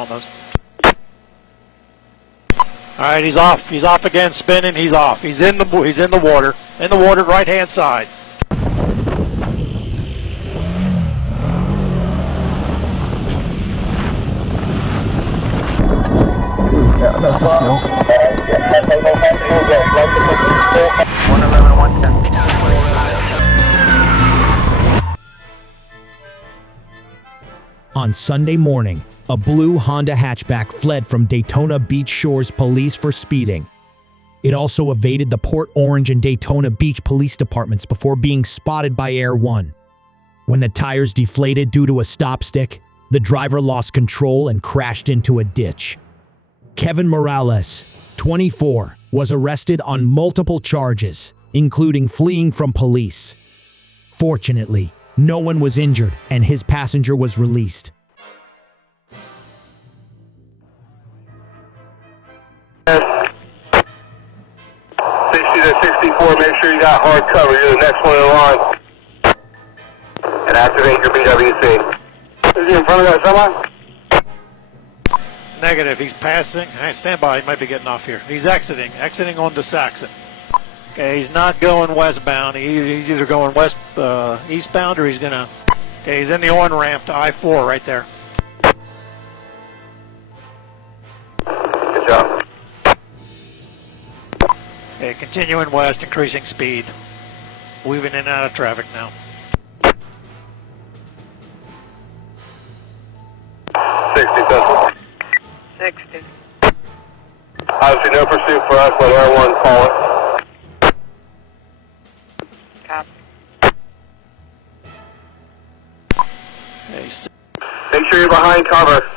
Almost. All right, he's off. He's off again, spinning. He's off. He's in the water. In the water, right hand side. Yeah, that's a still. 111, 110. On Sunday morning, a blue Honda hatchback fled from Daytona Beach Shores police for speeding. It also evaded the Port Orange and Daytona Beach police departments before being spotted by Air One. When the tires deflated due to a stop stick, the driver lost control and crashed into a ditch. Kevin Morales, 24, was arrested on multiple charges, including fleeing from police. Fortunately, no one was injured and his passenger was released. 60 to 64, make sure you got hard cover. You're the next one in line. And activate your BWC. Is he in front of that semi? Negative. He's passing. Hey, stand by. He might be getting off here. He's exiting onto Saxon. Okay, he's not going westbound. He's either going eastbound or he's gonna. Okay, he's in the on-ramp to I-4 right there. Good job. Okay, continuing west, increasing speed. Weaving in and out of traffic now. 60 Central. 60. Obviously no pursuit for us, let Air One call it. Copy. Okay, he's Make sure you're behind cover.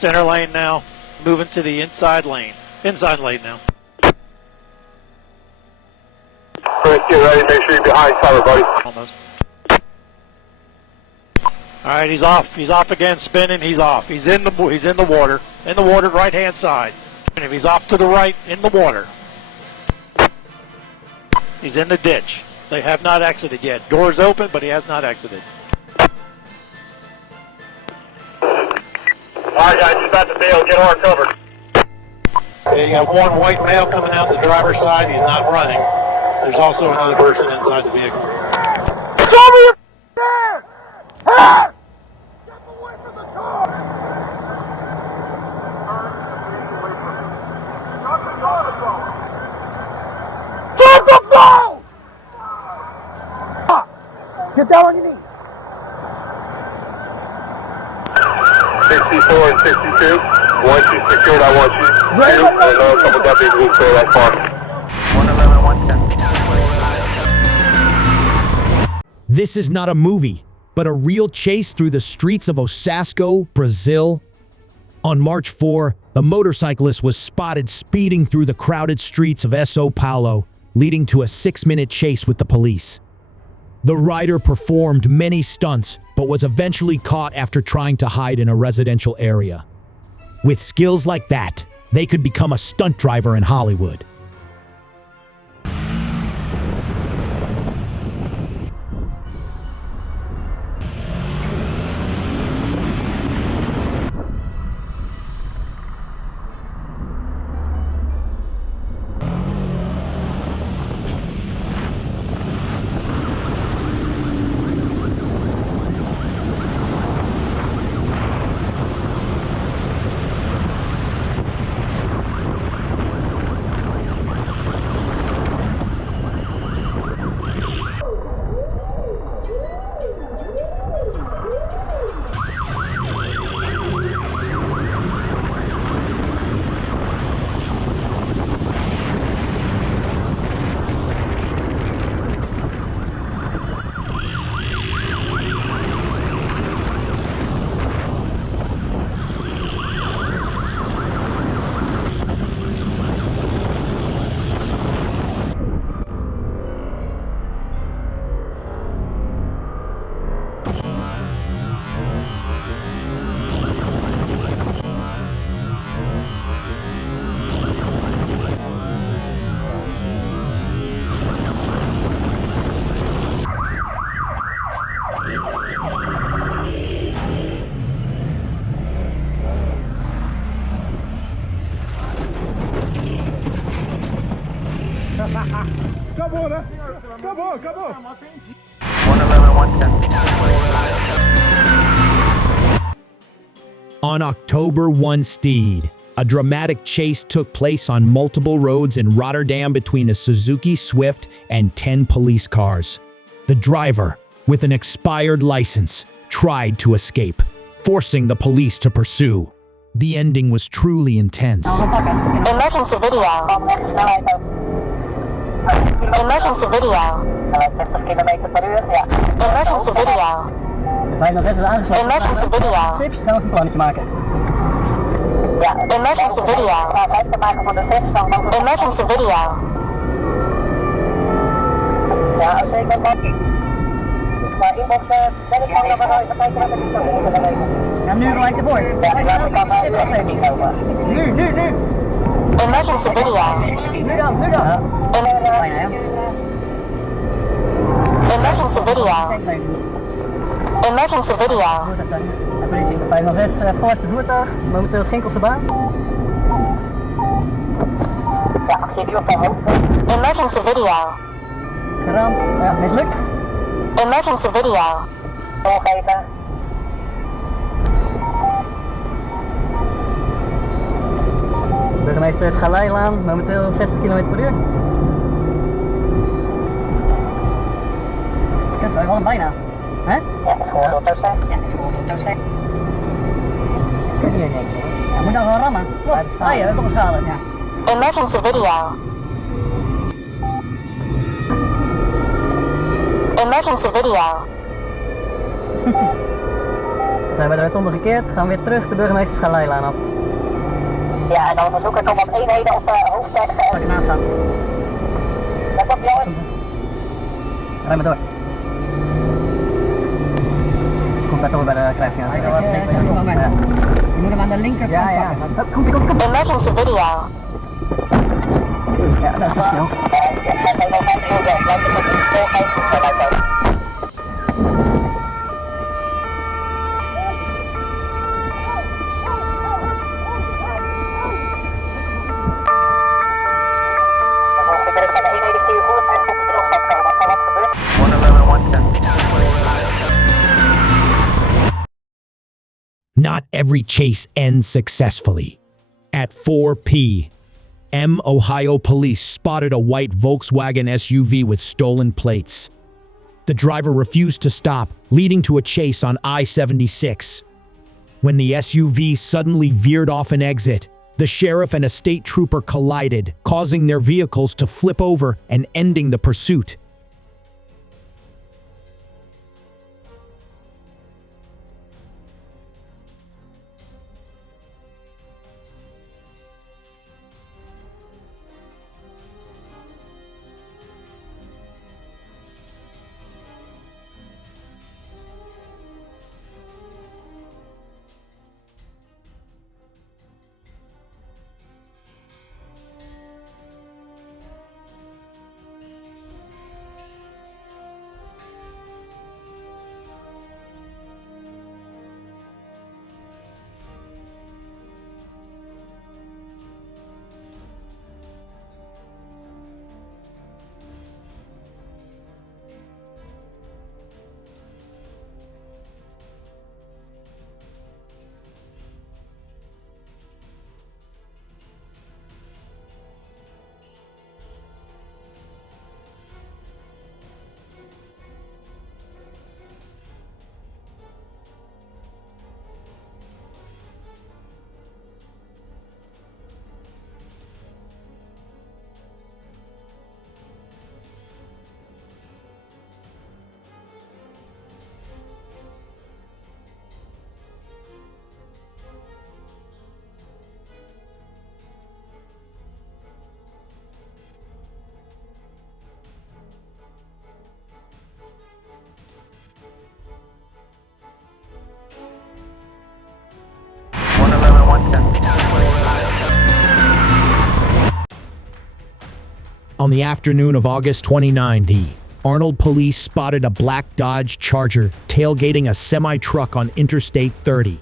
center lane now. Moving to the inside lane. Inside lane now. Chris, get ready, make sure you're behind cover, buddy. Almost. All right, he's off. He's off again, spinning. He's off. He's in the water. In the water, right hand side. And if he's off to the right, in the water. He's in the ditch. They have not exited yet. Doors open, but he has not exited. All right, guys, just about to bail. Get hard cover. Okay, you got one white male coming out the driver's side. He's not running. There's also another person inside the vehicle. Show me your hands! Hands! Step away from the car! Shut the phone! Get down on your knees. 64 and 62. Once you secured, I want you to, and another couple deputies will clear that car. 111, 110. This is not a movie, but a real chase through the streets of Osasco, Brazil. On March 4, the motorcyclist was spotted speeding through the crowded streets of São Paulo, leading to a 6-minute chase with the police. The rider performed many stunts, but was eventually caught after trying to hide in a residential area. With skills like that, they could become a stunt driver in Hollywood. Acabou, né? Acabou, acabou. 111, 110. On October 1 Steed, a dramatic chase took place on multiple roads in Rotterdam between a Suzuki Swift and 10 police cars. The driver, with an expired license, tried to escape, forcing the police to pursue. The ending was truly intense. Emergency video. Emergency video. 60 km per uur, ja. Emergency video. Emergency video. Tips, gaan we even een plannetje maken. Ja, Emergency video. tijd te maken voor de tips, dan mogen we... Emergency video. Ja, zeker, man. Maar iemand, ben ik van naar even kijken wat er is aan de Ja, nu gelijk ervoor. Ja, ik kan daar niet over. Nu. Emergency video. Nu dan. Bijna, ja. Emergency video. Emergency video. De politie 506 voorste voertuig, momenteel Schinkelse baan. Ja, actie die op de hoogte. Emergency video. Gerand, ja, mislukt. Emergency video. Doorgeven. Burgemeester Schaleilaan, momenteel 60 km per uur. Je kunt wel bijna. Hè? Ja, gewoon ondertussen. Ja, gewoon ondertussen. Kun je niks. Ja, moet dan wel rammen. Klopt, rijden, dat komt een schade. Ja. Emergency video. Emergency video. We zijn bij de rotonde gekeerd, gaan weer terug de burgemeester Schaleilaan af. Ja, en dan verzoek ik om wat eenheden op de hoofdweg. Zal ik ernaast gaan? Let op, jongens. Rij maar door. Komt daar toch bij de kruising aan. Je moet hem aan de linkerkant pakken. Komt. Emergency video. Ja, dat is zo snel. Not every chase ends successfully. At 4 p.m., Ohio police spotted a white Volkswagen SUV with stolen plates. The driver refused to stop, leading to a chase on I-76. When the SUV suddenly veered off an exit, the sheriff and a state trooper collided, causing their vehicles to flip over and ending the pursuit. On the afternoon of August 29, Arnold police spotted a black Dodge Charger tailgating a semi-truck on Interstate 30.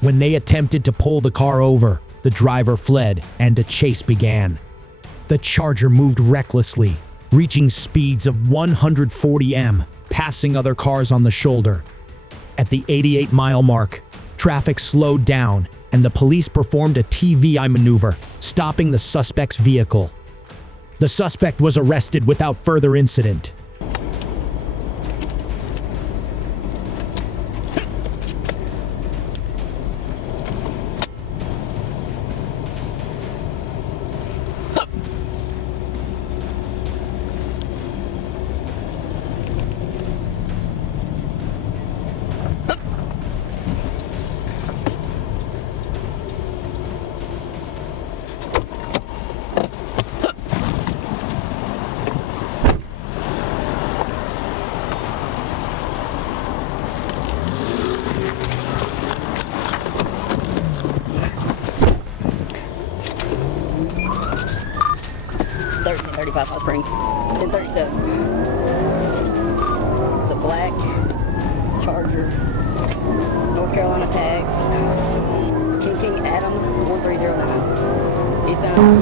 When they attempted to pull the car over, the driver fled and a chase began. The Charger moved recklessly, reaching speeds of 140 m, passing other cars on the shoulder. At the 88-mile mark, traffic slowed down and the police performed a TVI maneuver, stopping the suspect's vehicle. The suspect was arrested without further incident. Hot Springs. 1037. It's a black Charger, North Carolina tags. King Adam 1309. Eastbound.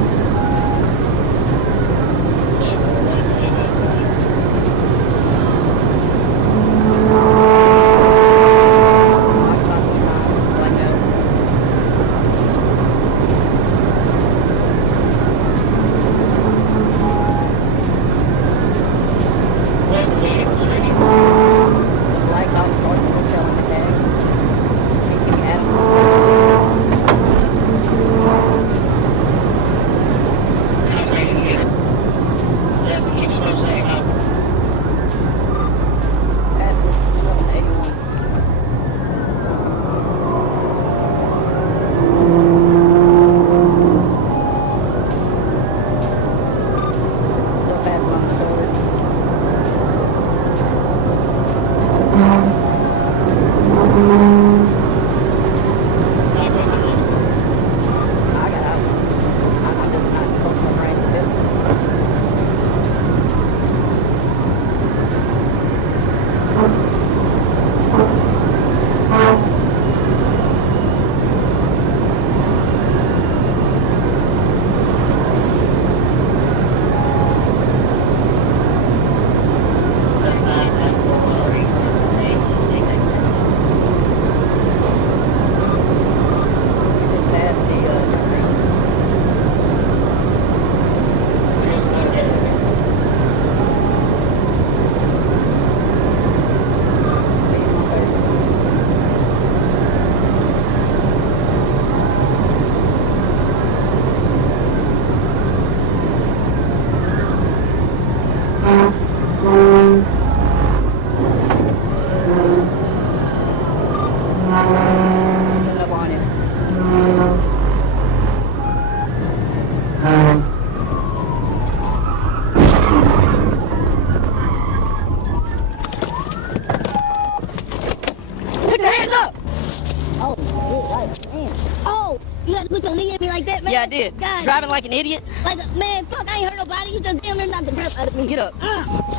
Yeah, I did. God. Driving like an idiot. Like, man, fuck, I ain't hurt nobody. You just damn near knocked the breath out of me. Get up.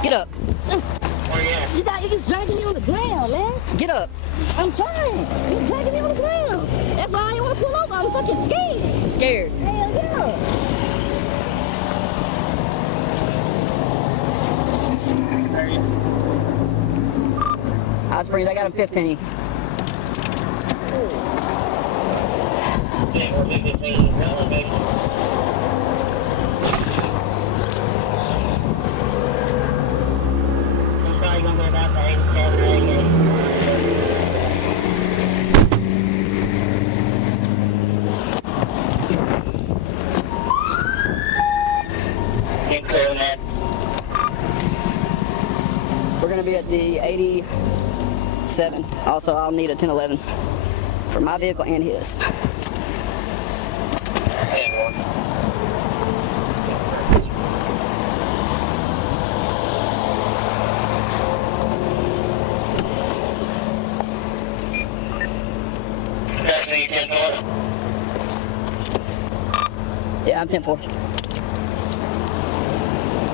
Get up. You just dragging me on the ground, man. Get up. I'm trying. You dragging me on the ground. That's why I didn't want to pull over. I'm fucking scared. Scared. Hell yeah. Hot Springs, I got him 15. We're going to be at the 87. Also, I'll need a 1011 for my vehicle and his. Yeah, I'm 10-4.